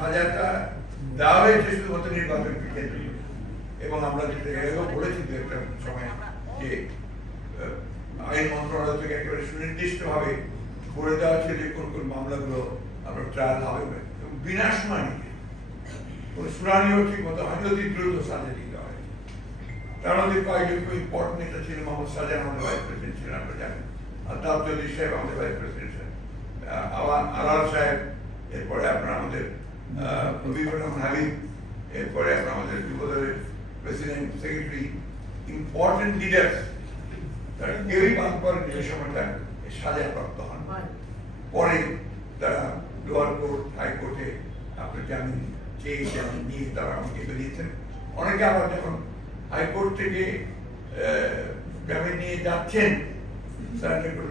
সাজাটা দেওয়া হয়েছে শুধুমাত্র নির্বাচনকে কেন্দ্র করে। এবং আমরা যেটা বলেছি দু একটা সময় যে আইন মন্ত্রণালয় থেকে একেবারে সুনির্দিষ্টভাবে করে দেওয়া ছিল যে কোন কোন মামলাগুলো আপনার ট্রায়াল হবে এবং বিনা শুনানি কোনো শুনানিও ঠিক মতো হয়নি, অতি দ্রুত সাজা দিয়ে দেওয়া হয়েছে। তার মধ্যে কয়েকজন খুব ইম্পর্টেন্ট নেতা ছিলেন। মোহাম্মদ সাজান আমাদের ভাইস প্রেসিডেন্ট ছিলেন, আপনারা জানেন। আলতাফ চৌধুরী সাহেব আমাদের ভাইস প্রেসিডেন্ট ছিলেন, আলাল সাহেব, এরপরে আপনার আমাদের মুজিবুর রহমান হাবিব, এরপরে আপনার আমাদের যুবদলের প্রেসিডেন্ট সেক্রেটারি, ইম্পর্টেন্ট লিডার্স, তারা কেউই বাদ করেন যে সময়টা সাজাপ্রাপ্ত হন। পরে তারা লোয়ার কোর্ট, হাইকোর্টে আপনার জামিন চেয়ে জামিন নিয়ে তারা আমাকে বেরিয়েছেন। অনেকে আবার যখন হাইকোর্ট থেকে জামিন নিয়ে যাচ্ছেন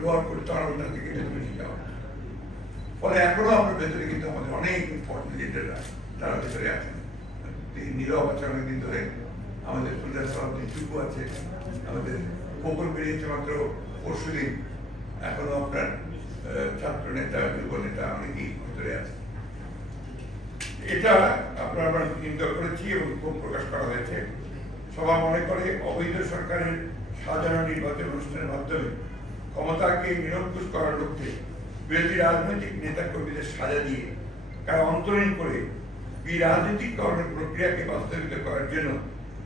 লোয়ার কোর্ট, তারা ওইখান থেকে ভেতরে নিয়ে যাওয়া। ফলে এখনো আপনার ভেতরে কিন্তু আমাদের অনেক ইম্পর্টেন্ট লিডাররা তারা ভেতরে আছেন। নীরব আছে অনেকদিন ধরে, আমাদের সুলতান সালাউদ্দিন টুকু আছে, আমাদের খবর বেরিয়েছে মাত্র পরশুদিন। এখনো আপনার ছাত্র নেতা, যুব নেতা অনেকেই ভিতরে আছে। এটা আমরা চিন্তা করেছি এবং ক্ষোভ প্রকাশ করা হয়েছে। সবাই মনে করে অবৈধ সরকারের সাধারণ নির্বাচন অনুষ্ঠানের মাধ্যমে ক্ষমতাকে নিরঙ্কুশ করার লক্ষ্যে বিরোধী রাজনৈতিক নেতা কর্মীদের সাজা দিয়ে তারা অন্তরীণ করে রাজনীতিকরণের প্রক্রিয়াকে বাস্তবিত করার জন্য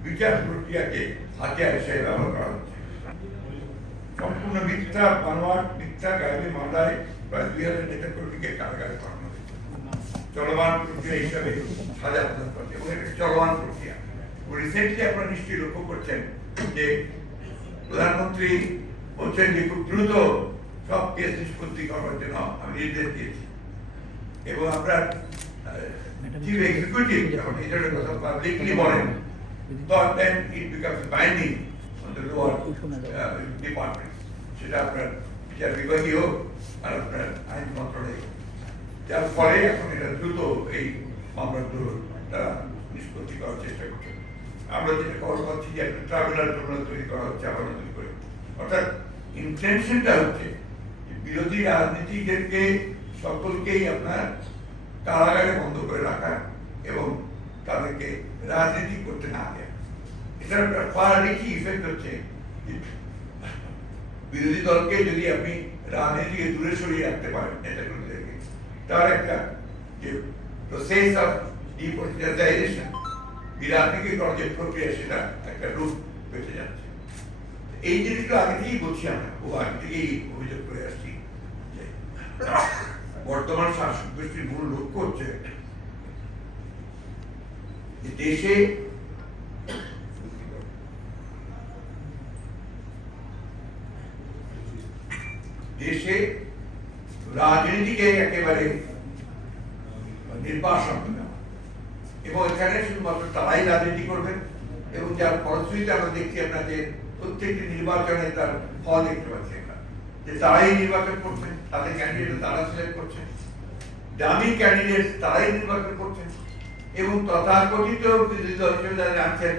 বিচার প্রক্রিয়াকে হাতিয়ার হিসেবে ব্যবহার করা হচ্ছে। সম্পূর্ণ মিথ্যা, বানোয়াট, মিথ্যা গায়েবী মামলায় প্রায় 2000 নেতা কর্মীকে কারাগারে পাঠানো হয়েছে চলমান প্রক্রিয়া হিসাবে সাজা প্রদান করছে এবং এটা চলমান প্রক্রিয়া। রিসেন্টলি আপনারা নিশ্চয়ই লক্ষ্য করছেন যে প্রধানমন্ত্রী বলছেন যে খুব দ্রুত সব কেস নিষ্পত্তি করার জন্য আমি নির্দেশ দিয়েছি এবং আপনার চিফ এক্সিকিউটিভ যখন এটার কথা পাবলিকলি বলেন, then it becomes binding on the lower department. সেটা আপনার বিচার বিভাগীয় আর আপনার আইন মন্ত্রণালয়, যার ফলে এখন এটা দ্রুত এই মামলাগুলো তারা নিষ্পত্তি করার চেষ্টা করছে। আমরা যেটা খবর পাচ্ছি যে একটা ট্রাইব্যুনাল তৈরি করা হচ্ছে আবার নতুন করে। অর্থাৎ ইন্টেনশনটা হচ্ছে বিরোধী রাজনীতিদেরকে সকলকেই আপনার কারাগারে বন্ধ করে রাখা এবং তাদেরকে রাজনীতি করতে না দেয়। এটার ফারারিকি ইফেক্ট হচ্ছে বিরোধী দলকে যদি আপনি রাজনীতিকে দূরে সরিয়ে রাখতে পারেন নেতাকর্মীদেরকে, তার একটা যে প্রসেস অফ ডিপলিটিসাইজেশন, রাজনীতি করার যে প্রক্রিয়া, সেটা একটা রূপ পেতে যাচ্ছে। এই জিনিসটা আগে থেকেই বলছি, আমরা খুব আগে থেকেই অভিযোগ করে আসছি যে বর্তমান শাসক গোষ্ঠীর মূল লক্ষ্য হচ্ছে দেশে রাজনীতিকে একেবারে নির্বাসন দেওয়া এবং এখানে শুধুমাত্র তারাই রাজনীতি করবেন এবং যার ফলশ্রুতিতে আমরা দেখছি আপনাদের প্রত্যেকটি নির্বাচনে তার ফল দেখতে পাচ্ছি আমরা যে তারাই নির্বাচন করছেন, তাদের ক্যান্ডিডেট তারা সিলেক্ট করছেন, দামি ক্যান্ডিডেট তারাই নির্বাচন করছেন এবং তথাকথিত বিরোধী দল হিসেবে যারা আছেন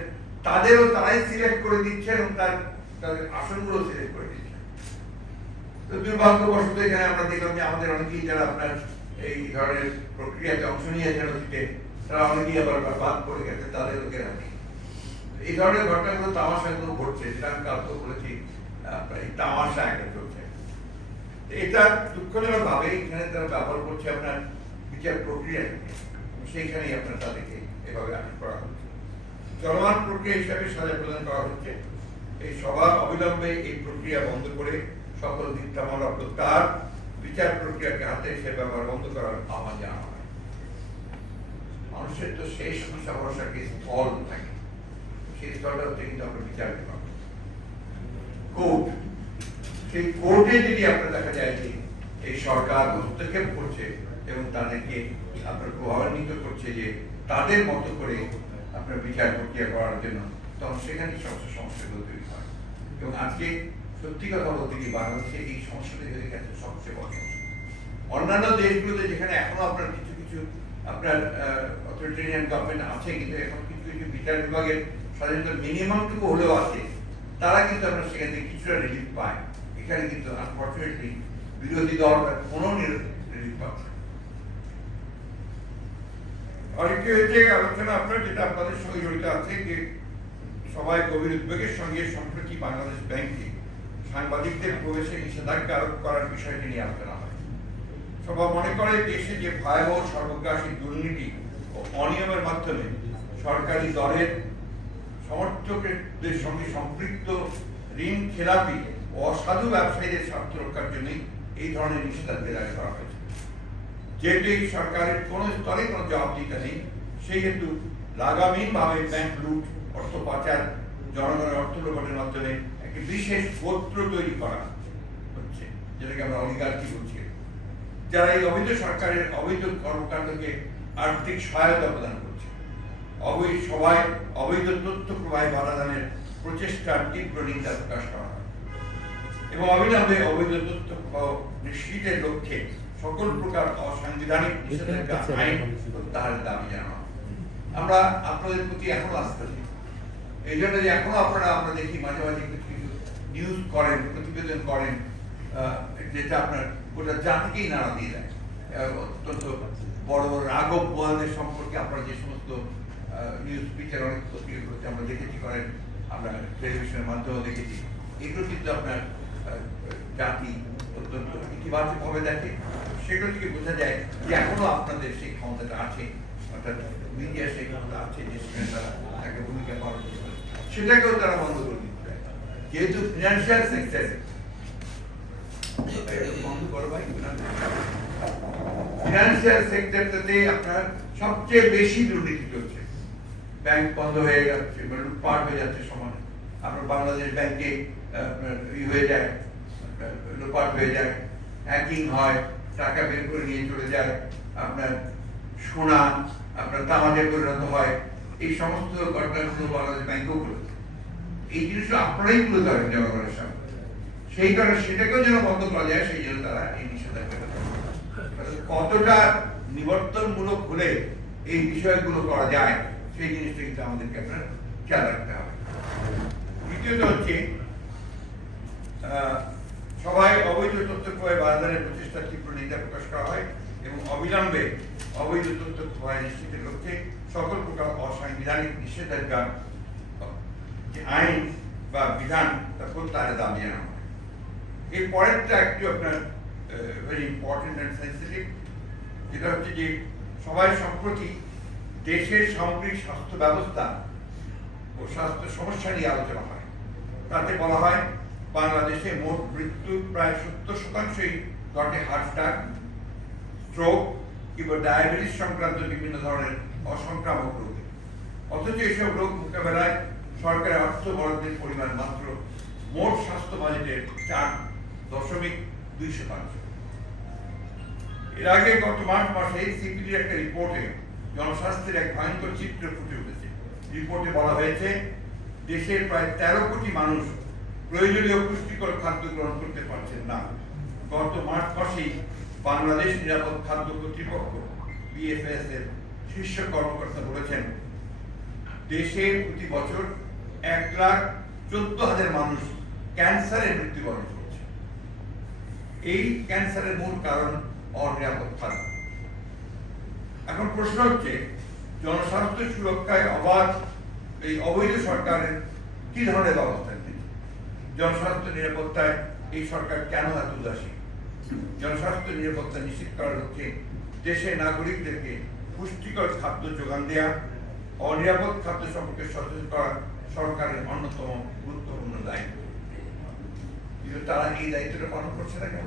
তাদেরও তারাই সিলেক্ট করে দিচ্ছেন এবং তাদের আসনগুলো সিলেক্ট করে দিচ্ছেন। তো দুর্ভাগ্যবশত এখানে আমরা দেখলাম যে আমাদের অনেকেই যারা আপনার এই ধরনের প্রক্রিয়াতে অংশ নিয়েছেন অতীতে, তারা অনেকেই আবার বাদ পড়ে গেছে, তাদের লোকেরা নেই। এই ধরনের ঘটনাগুলো তামাশাগুলো ঘটছে, যেটা আমি কালকেও বলেছি, এই তামাশা একটা চলছে। এটা দুঃখজনক ভাবে এখানে তারা ব্যবহার করছে আপনার বিচার প্রক্রিয়াকে, সেইখানেই আপনার তাদেরকে এভাবে আটক করা হচ্ছে। চলমান প্রক্রিয়া হিসাবে সাজা প্রদান করা হচ্ছে। এই সভা অবিলম্বে এই প্রক্রিয়া বন্ধ করে সকল মিথ্যা মামলা প্রত্যাহার, বিচার প্রক্রিয়াকে হাতে সে ব্যবহার বন্ধ করার আহ্বান জানানো হয়। মানুষের তো শেষ আশা ভরসাকে স্থল থাকে, সেই স্থলটা হচ্ছে কিন্তু আমরা বিচার বিভাগ, কোর্ট। সেই কোর্টে যদি আপনার দেখা যায় যে এই সরকার হস্তক্ষেপ করছে এবং তাদেরকে আপনার প্রভাবান্বিত করছে যে তাদের মতো করে আপনার বিচার প্রক্রিয়া করার জন্য, তখন সেখানে সমস্যাগুলো তৈরি হয়। এবং আজকে সত্যি কথা বলতে কি, বাংলাদেশে এই সমস্যাটা হয়ে গেছে সবচেয়ে বড়। অন্যান্য দেশগুলোতে যেখানে এখনো আপনার কিছু কিছু আপনার অথরিটেরিয়ান গভর্নমেন্ট আছে, কিন্তু এখন কিছু কিছু বিচার বিভাগের সাধারণত মিনিমামটুকু হলেও আছে, তারা কিন্তু আপনার সেখান থেকে কিছুটা রিলিফ পায়। এখানে কিন্তু আনফর্চুনেটলি বিরোধী দল কোনো রিলিফ পাচ্ছে। আরেকটি হয়েছে আলোচনা আপনার, যেটা আপনাদের সঙ্গে জড়িত আছে, যে সবাই গভীর উদ্বেগের সঙ্গে সম্প্রতি বাংলাদেশ ব্যাংকে সাংবাদিকদের প্রবেশে নিষেধাজ্ঞা আরোপ করার বিষয়টি নিয়ে আলোচনা হয়। সবাই মনে করে দেশে যে ভয়াবহ সর্বগ্রাসী দুর্নীতি ও অনিয়মের মাধ্যমে সরকারি দলের সমর্থকদের সঙ্গে সম্পৃক্ত ঋণ খেলাপি ও অসাধু ব্যবসায়ীদের স্বার্থ রক্ষার জন্যই এই ধরনের নিষেধাজ্ঞা জারি করা হয়েছে। যেহেতু এই সরকারের কোনো স্তরে কোনো জবাবদিহিতা নেই, সেই হেতু লাগামহীনভাবে ব্যাংক লুট, অর্থ পাচার, জনগণের অর্থ লোপাটের মাধ্যমে একটি বিশেষ গোত্র তৈরি করা হচ্ছে, যেটাকে আমরা অলিগার্কি বলছি, যারা এই অবৈধ সরকারের অবৈধ কর্মকাণ্ডকে আর্থিক সহায়তা প্রদান করছে। সবাই অবৈধ তথ্য প্রবাহে বাধা দানের প্রচেষ্টার তীব্র নিন্দা প্রকাশ করা হয় এবং অবিলম্বে অবৈধ তথ্য প্রবাহ নিশ্চিতের লক্ষ্যে সকল প্রকার অসাংবিধানিক নিষেধাজ্ঞা আইন প্রত্যাহারের দাবি জানানো। আমরা আপনাদের প্রতি এখনো আস্থা দিই, এই জন্য যে এখনো আপনারা, আমরা দেখি মাঝে মাঝে কিছু কিছু নিউজ করেন, প্রতিবেদন করেন, যেটা আপনার গোটা জাতিকেই নাড়া দিয়ে দেয়। অত্যন্ত বড় বড় রাঘব বোয়ালদের সম্পর্কে আপনারা যে সমস্ত নিউজ পিকচার অনেক পত্রিকাগুলোতে আমরা দেখেছি করেন, আমরা টেলিভিশনের মাধ্যমেও দেখেছি, এগুলো কিন্তু আপনার জাতি অত্যন্ত ইতিবাচকভাবে দেখে। সেগুলো থেকে বোঝা যায় যে এখনো আপনাদের সেই ক্ষমতাটা আছে, অর্থাৎ মিডিয়া সেই ক্ষমতা আছে, যে সেখানে তারা একটা ভূমিকা পালন করতে, সেটাকেও তারা বন্ধ করে দিতে চায়। যেহেতু ফিনান্সিয়াল সেক্টরে ফিনান্সিয়াল সেক্টরটাতে আপনার সবচেয়ে বেশি দুর্নীতি চলছে, ব্যাংক বন্ধ হয়ে যাচ্ছে, লুটপাট হয়ে যাচ্ছে সময়। আপনার বাংলাদেশ ব্যাংকে হয়ে যায়, লুটপাট হয়ে যায়, হ্যাকিং হয়, টাকা বের করে নিয়ে চলে যায়, আপনার সোনা আপনার তামাজে পরিণত হয়। এই সমস্ত ঘটনাগুলো বাংলাদেশ ব্যাংকেও করেছে। এই জিনিসটা আপনারাই তুলে ধরেন জনগণের সামনে, সেই কারণে সেটাকেও যেন বন্ধ করা যায়, সেই জন্য তারা এই নিষেধাজ্ঞাটা কতটা নিবর্তনমূলক হলে এই বিষয়গুলো করা যায়, সেই জিনিসটা কিন্তু আমাদেরকে আপনার খেয়াল রাখতে হবে। দ্বিতীয়ত হচ্ছে সবাই অবৈধ তথ্য প্রবাহে বাধাদানের প্রচেষ্টার তীব্র নিন্দা প্রকাশ করা হয় এবং অবিলম্বে অবৈধ তথ্য প্রবাহ নিশ্চিতের লক্ষ্যে সকল প্রকার অসাংবিধানিক নিষেধাজ্ঞা যে আইন বা বিধান তা প্রত্যাহারের দাবি জানানো হয়। এর পরেরটা একটু আপনার ভেরি ইম্পর্টেন্ট অ্যান্ড সেন্সিটিভ, যেটা হচ্ছে যে সবাই সম্প্রতি দেশের সামগ্রিক স্বাস্থ্য ব্যবস্থা ও স্বাস্থ্য সমস্যা নিয়ে আলোচনা হয়। তাতে বলা হয় বাংলাদেশে মোট মৃত্যুর প্রায় 70% ঘটে হার্ট অ্যাটাক, স্ট্রোক কিংবা ডায়াবেটিস সংক্রান্ত বিভিন্ন ধরনের অসংক্রামক রোগে। অথচ এসব রোগ মোকাবেলায় সরকারের অর্থ বরাদ্দের পরিমাণ মাত্র মোট স্বাস্থ্য বাজেটের 4.2%। এর আগে গত মার্চ মাসে সিপিডির একটা রিপোর্টে জনস্বাস্থ্যের এক ভয়ঙ্কর চিত্র ফুটে উঠেছে। রিপোর্টে বলা হয়েছে দেশের প্রায় 13 কোটি মানুষ প্রয়োজনীয় পুষ্টিকর খাদ্য গ্রহণ করতে পারছেন না। গত মার্চ মাসেই বাংলাদেশ নিরাপদ খাদ্য কর্তৃপক্ষ বিএফএস এর শীর্ষ কর্মকর্তা বলেছেন দেশে প্রতি বছর 1,14,000 মানুষ ক্যান্সারে মৃত্যুবরণ করছে। এই ক্যান্সারের মূল কারণ অনিরাপদ খাদ্য। এখন প্রশ্ন হচ্ছে জনস্বাস্থ্য সুরক্ষায় এই অবৈধ সরকারের কি ধরনের ব্যবস্থা নিচ্ছে? জনস্বাস্থ্য নিরাপত্তায় এই সরকার কেন এত উদাসীন? জনস্বাস্থ্য নিরাপত্তা নিশ্চিত করার লক্ষ্যে দেশের নাগরিকদেরকে পুষ্টিকর খাদ্য যোগান দেওয়া, অনিরাপদ খাদ্য সম্পর্কে সচেতন করা সরকারের অন্যতম গুরুত্বপূর্ণ দায়িত্ব। কিন্তু তারা এই দায়িত্বটা পালন করছে না কেন?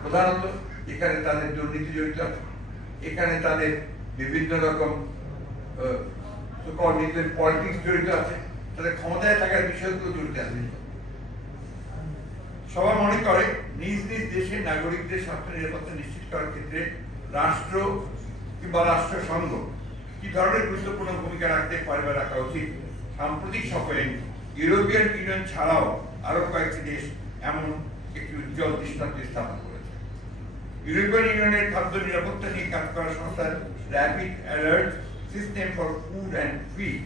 প্রধানত এখানে তাদের দুর্নীতি জড়িত আছে, এখানে তাদের বিভিন্ন রকম নিজেদের পলিটিক্স জড়িত আছে, তাদের ক্ষমতায় থাকার বিষয়গুলো জড়িত আছে। সবাই মনে করে নিজ নিজ দেশের নাগরিকদের স্বাস্থ্য নিরাপত্তা নিশ্চিত করার ক্ষেত্রে রাষ্ট্র কিংবা রাষ্ট্রসংঘ কি ধরনের গুরুত্বপূর্ণ ভূমিকা রাখতে পারবে, রাখা উচিত। সাম্প্রতিক সময়ে ইউরোপিয়ান ইউনিয়ন ছাড়াও আরো কয়েকটি দেশ এমন একটি উজ্জ্বল দৃষ্টান্ত স্থাপন করেছে। ইউরোপিয়ান ইউনিয়নের খাদ্য নিরাপত্তা নিয়ে কাজ করা সংস্থা rapid alert system for food and feed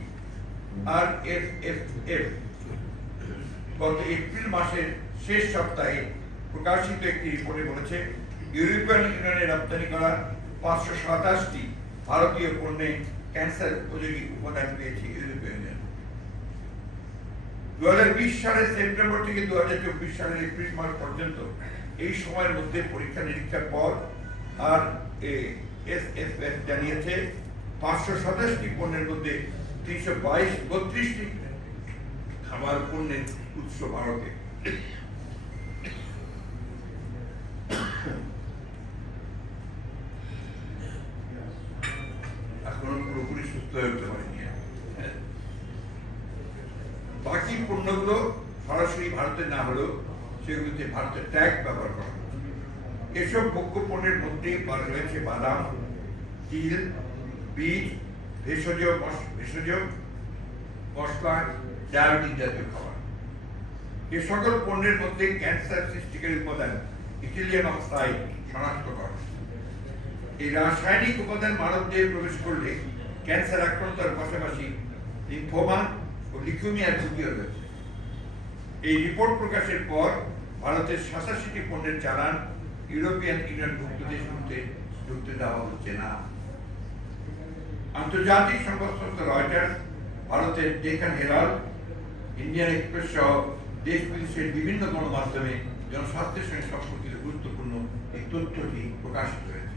RFFF গত এপ্রিল মাসের শেষ সপ্তাহে প্রকাশিত একটি রিপোর্টে বলেছে ইউরোপিয়ান ইউনিয়নে রপ্তানি করা 527টি ভারতীয় পণ্যে ক্যান্সার উপযোগী উপাদান পেয়েছে ইউরোপীয় ইউনিয়ন। 2020 সালের সেপ্টেম্বর থেকে 2024 সালের এপ্রিল মাস পর্যন্ত এই সময়ের মধ্যে পরীক্ষা নিরীক্ষার পর আর এসএফএফ জানিয়েছে 527টি পণ্যের মধ্যে 332টি খাবার পণ্যের উৎস ভারতে। এখনো পুরোপুরি সুস্থ হয়ে উঠতে পারেনি। বাকি পণ্যগুলো সরাসরি ভারতে না হলেও সেগুলিতে ভারতের ট্যাগ ব্যবহার করা হচ্ছে। এসব ভোগ্য পণ্যের মধ্যে রয়েছে বাদাম, তিল, বীজ, ভেষজ মশলা, ডায়াবেটিস জাতীয় খাবার। এ সকল পণ্যের মধ্যে ক্যান্সার সৃষ্টিকারী উপাদান ইথিলিয়াম অক্সাইড শনাক্ত করা। এই রাসায়নিক উপাদান মানবদেহে প্রবেশ করলে ক্যান্সার আক্রান্তের পাশাপাশি লিম্ফোমা ও লিউকেমিয়ার ঝুঁকিও রয়েছে। এই রিপোর্ট প্রকাশের পর ভারতের 87টি পণ্যের চালান ইউরোপিয়ান ইউনিয়নভুক্ত দেশগুলোতে ঢুকতে দেওয়া হচ্ছে না। আন্তর্জাতিক সংবাদ সংস্থা রয়টার্স, ভারতের ডেকান হেরাল্ড, ইন্ডিয়ান এক্সপ্রেস সহ দেশ বিদেশের বিভিন্ন গণমাধ্যমে জনস্বাস্থ্যের সঙ্গে সম্পর্কিত গুরুত্বপূর্ণ এই তথ্যটি প্রকাশিত হয়েছে।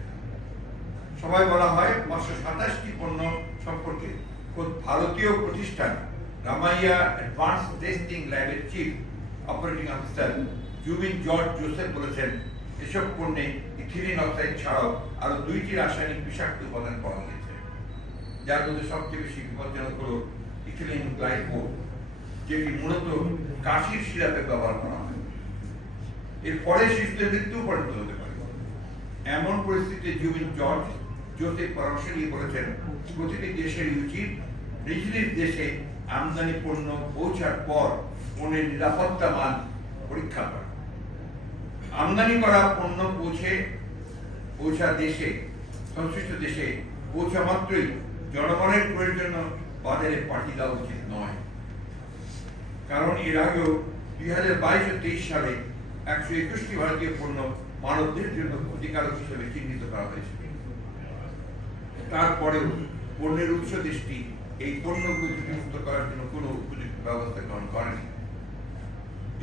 সবাই বলা হয় 527টি পণ্য সম্পর্কে খোদ ভারতীয় প্রতিষ্ঠান রামাইয়া অ্যাডভান্স টেস্টিং ল্যাবের chief operating officer Zubeen George Joseph বলেছেন, এসব পণ্যে ইথিলিন অক্সাইড ছাড়াও আরো 2টি রাসায়নিক বিষাক্ত উপাদান পাওয়া গেছে, যার মধ্যে সবচেয়ে বেশি বিপজ্জনক হল ইথিলিন গ্লাইকোল, যেটি মূলত কাশির সিরাপে ব্যবহার করা হয়। এর ফলে শিশুদের মৃত্যু পর্যন্ত হতে পারে। এমন পরিস্থিতিতে জুবিন জর্জ জোসেফ পরামর্শ দিয়ে বলেছেন, প্রতিটি দেশের উচিত নিজ নিজ দেশে আমদানি পণ্য পৌঁছার পর পণ্যের নিরাপত্তা মান পরীক্ষা করা। আমদানি করা পণ্য পৌঁছা দেশে সংশ্লিষ্ট দেশে পৌঁছা মাত্রই জনগণের প্রয়োজন বাজারে পাঠিয়ে দেওয়া উচিত নয়। কারণ এর আগেও 2022 ও 23 সালে 121টি ভারতীয় পণ্য মানবদের জন্য ক্ষতিকারক হিসেবে চিহ্নিত করা হয়েছে। তারপরেও পণ্যের উৎস দেশটি এই পণ্যগুলো ঝুঁকিমুক্ত করার জন্য কোনো উপযুক্ত ব্যবস্থা গ্রহণ করেনি।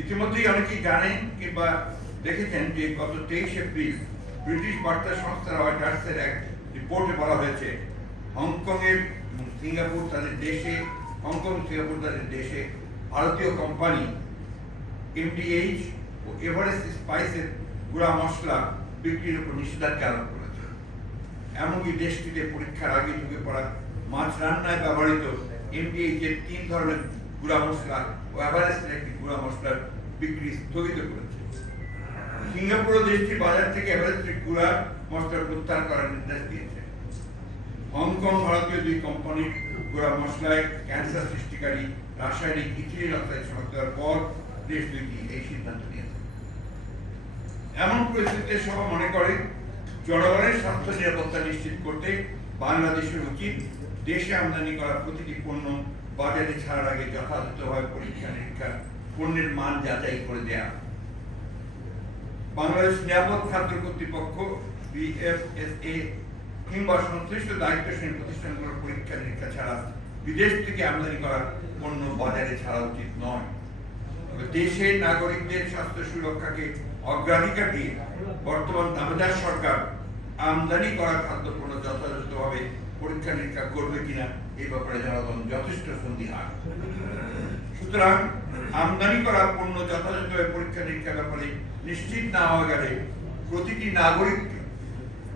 ইতিমধ্যেই অনেকেই জানেন কিংবা দেখেছেন যে গত 23 এপ্রিল ব্রিটিশ বার্তা সংস্থা রয়টার্সের এক রিপোর্টে বলা হয়েছে, হংকং সিঙ্গাপুর তাদের দেশে ভারতীয় কোম্পানি এমডিএইচ ও এভারেস্ট স্পাইসের গুঁড়া মশলা বিক্রির উপর নিষেধাজ্ঞা আরোপ করেছে। এমনকি দেশটিতে পরীক্ষার আগে ঢুকে পড়া মাছ রান্নায় ব্যবহৃত এমডিএইচ এর 3 ধরনের গুঁড়া মশলা ও এভারেস্টের একটি গুঁড়া মশলার বিক্রি স্থগিত করেছে। সিঙ্গাপুর দেশটি বাজার থেকে এভারেস্টের গুঁড়া মশলা প্রত্যাহার করার নির্দেশ দিয়েছে। হংকং ভারতীয় 2 কোম্পানির গুঁড়া মশলায় ক্যান্সার সৃষ্টিকারী রাসায়নিক ইথিলিন অক্সাইড শনাক্ত করার পর দেশ দুটি এই সিদ্ধান্ত নিয়েছে। এমন পরিস্থিতিতে সবাই মনে করে জনগণের স্বাস্থ্য নিরাপত্তা নিশ্চিত করতে বাংলাদেশের উচিত দেশে আমদানি করা প্রতিটি পণ্য বাজারে ছাড়ার আগে যথাযথভাবে পরীক্ষা নিরীক্ষা পণ্যের মান যাচাই করে দেয়া। বাংলাদেশ নিরাপদ খাদ্য কর্তৃপক্ষ বিএফএসএ কিংবা সংশ্লিষ্ট দায়িত্বশীল প্রতিষ্ঠানগুলোর পরীক্ষা নিরীক্ষা ছাড়া বিদেশ থেকে আমদানি করা পণ্য বাজারে ছাড়া উচিত নয়। দেশের নাগরিকদের স্বাস্থ্য সুরক্ষাকে অগ্রাধিকার দিয়ে বর্তমান দামেদার সরকার আমদানি করা খাদ্যপণ্য যথাযথভাবে পরীক্ষা নিরীক্ষা করবে কিনা এই ব্যাপারে জনগণ যথেষ্ট সন্দিহান। সুতরাং আমদানি করা পণ্য যথাযথভাবে পরীক্ষা নিরীক্ষার ব্যাপারে নিশ্চিত না হওয়া গেলে প্রতিটি নাগরিককে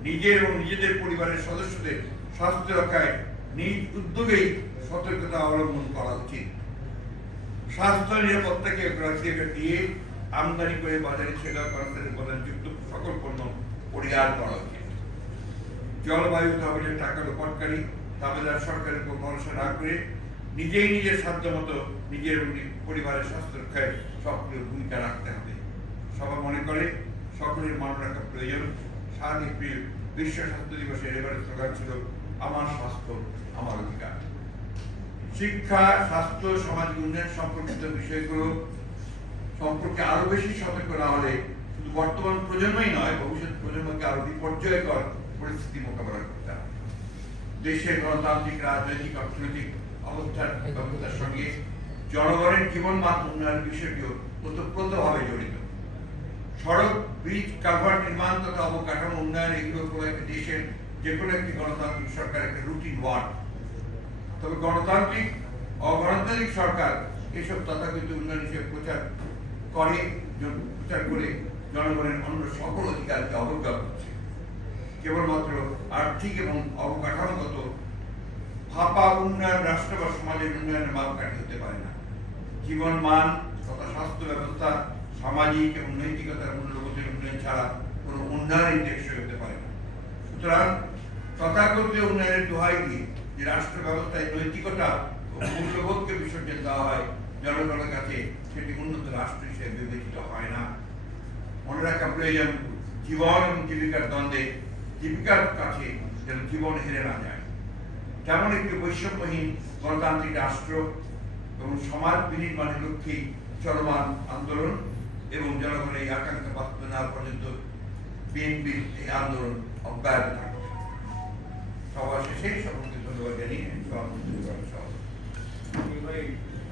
নিজের এবং নিজেদের পরিবারের সদস্যদের স্বাস্থ্য রক্ষায় নিজ উদ্যোগেই সতর্কতা অবলম্বন করা উচিত। স্বাস্থ্য নিরাপত্তাকে অগ্রাধিকার দিয়ে আমদানি করে বাজারে ছেড়ে ক্যান্সারের উপাদানযুক্ত সকল পণ্য পরিহার করা উচিত। জলবায়ু তহবিলের টাকা লোপাটকারী দামেদার সরকারের উপর ভরসা না করে নিজেই নিজের সাধ্য মতো নিজের পরিবারের স্বাস্থ্য রক্ষায় সক্রিয় ভূমিকা রাখতে হবে। সবাই মনে করে সকলের মান রাখা প্রয়োজন। 7 এপ্রিল বিশ্ব স্বাস্থ্য দিবসের এবারে স্লোগান ছিল, আমার স্বাস্থ্য আমার অধিকার। শিক্ষা, স্বাস্থ্য, সামাজিক উন্নয়ন সম্পর্কিত বিষয়গুলো সম্পর্কে আরো বেশি সতর্ক না হলে শুধু বর্তমান প্রজন্মই নয়, ভবিষ্যৎ প্রজন্মকে আরো বিপর্যয়কর পরিস্থিতি মোকাবেলা করতে হবে। দেশের গণতান্ত্রিক রাজনৈতিক অর্থনৈতিক ব্যবস্থার সঙ্গে জনগণের জীবন মান উন্নয়নের বিষয়টিও ওতপ্রোতভাবে জড়িত। সড়ক, ব্রিজ, কালভার্ট নির্মাণ তথা অবকাঠামো উন্নয়ন এগুলো কোনো একটা দেশের যে কোনো একটি গণতান্ত্রিক সরকার একটা রুটিন ওয়ার্ক। তবে গণতান্ত্রিক অগণতান্ত্রিক সরকার এসব তথাকথিত উন্নয়ন হিসেবে প্রচার করে জনগণের অন্য সকল অধিকারকে অবজ্ঞা করছে। কেবলমাত্র আর্থিক এবং অবকাঠামোগত ফাঁপা উন্নয়ন রাষ্ট্র বা সমাজের উন্নয়নের মাপকাঠি হতে পারে না। জীবন মান তথা স্বাস্থ্য ব্যবস্থা, সামাজিক এবং নৈতিকতার মূল্যবোধের উন্নয়ন ছাড়া কোনো উন্নয়নই টেকসই হতে পারে না। সুতরাং তথাকথিত উন্নয়নের দোহাই দিয়ে যে রাষ্ট্র ব্যবস্থায় নৈতিকতা ও মূল্যবোধকে বিসর্জন দেওয়া হয়, জনগণের কাছে সেটি উন্নত রাষ্ট্র হিসেবে বিবেচিত হয় না। মনে রাখা প্রয়োজন, জীবন এবং জীবিকার দ্বন্দ্বে জীবিকার কাছে যেন জীবন হেরে না যায়। যেমন একটি বৈষম্যহীন গণতান্ত্রিক রাষ্ট্র এবং সমাজ বিনির্মাণের লক্ষ্যে চলমান আন্দোলন এবং জনগণের এই আকাঙ্ক্ষা বাস্তবে না পর্যন্ত বিএনপির এই আন্দোলন অব্যাহত থাকবে। সবার শেষে সকলকে ধন্যবাদ জানিয়ে